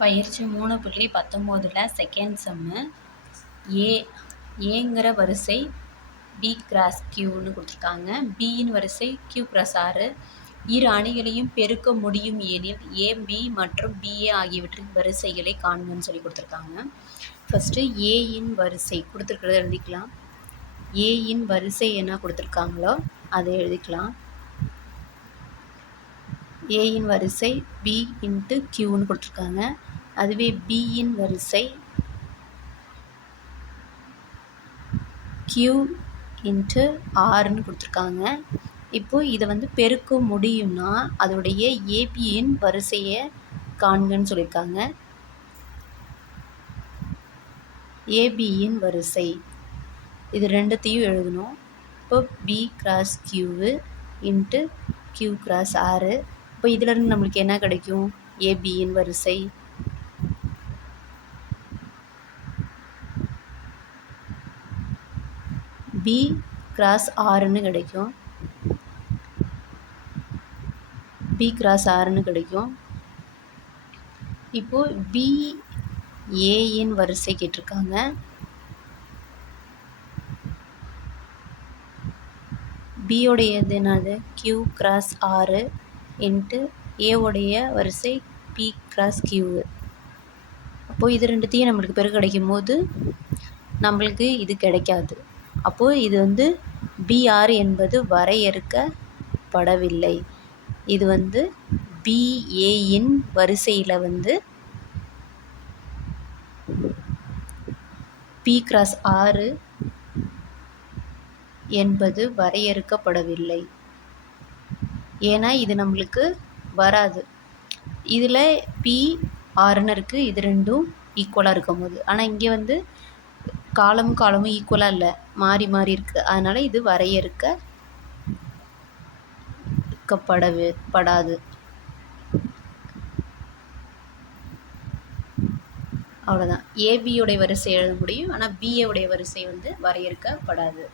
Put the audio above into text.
பயிற்சி மூணு புள்ளி பத்தொம்போதில் செகண்ட் சம்மு ஏ ஏங்கிற வரிசை பி கிராஸ் கியூன்னு கொடுத்துருக்காங்க. பியின் வரிசை கியூ கிராஸ் ஆறு இரு அணிகளையும் பெருக்க முடியும் எனில் ஏ பி மற்றும் பிஏ ஆகியவற்றின் வரிசைகளை காண்கன்னு சொல்லி கொடுத்துருக்காங்க. ஃபஸ்ட்டு ஏயின் வரிசை கொடுத்துருக்கிறத எழுதிக்கலாம். ஏயின் வரிசை என்ன கொடுத்துருக்காங்களோ அதை எழுதிக்கலாம். ஏயின் வரிசை பி இன்ட்டு கியூன்னு கொடுத்துருக்காங்க. அதுவே பியின் வரிசை. கியூ இன்ட்டு ஆறுன்னு கொடுத்துருக்காங்க. இப்போது இதை வந்து பெருக்க முடியும்னா அதோடைய ஏபியின் வரிசையை காண்கன்னு சொல்லியிருக்காங்க. ஏபியின் வரிசை. இது ரெண்டுத்தையும் எழுதணும். இப்போ P cross Q into Q cross ஆறு இப்போ இதிலேருந்து நம்மளுக்கு என்ன கிடைக்கும்? ஏபியின் வரிசை. பி கிராஸ் ஆறுன்னு கிடைக்கும். பி கிராஸ் ஆறுன்னு கிடைக்கும். இப்போது பி ஏயின் வரிசை கேட்டிருக்காங்க. பியோடையது என்னது? கியூ கிராஸ் ஆறு இன்ட்டு ஏவுடைய வரிசை பி கிராஸ் கியூவு அப்போது இது ரெண்டுத்தையும் நம்மளுக்கு பெருக்கு கிடைக்கும் போது நம்மளுக்கு இது கிடைக்காது. அப்போது இது வந்து பிஆர் என்பது வரையறுக்கப்படவில்லை. இது வந்து பிஏயின் வரிசையில் வந்து பி கிராஸ் ஆறு என்பது வரையறுக்கப்படவில்லை. ஏன்னா இது நம்மளுக்கு வராது. இதில் பி ஆறுன்னு இருக்குது இது ரெண்டும் ஈக்குவலாக இருக்கும் போது. ஆனால் இங்கே வந்து காலமும் காலமும் ஈக்குவலாக இல்லை. மாறி மாறி இருக்குது அதனால் இது வரையறுக்க இருக்கப்படவே படாது. அவ்வளோதான் ஏபியுடைய வரிசை எழுத முடியும். ஆனால் பிஏவுடைய வரிசை வந்து வரையறுக்கப்படாது.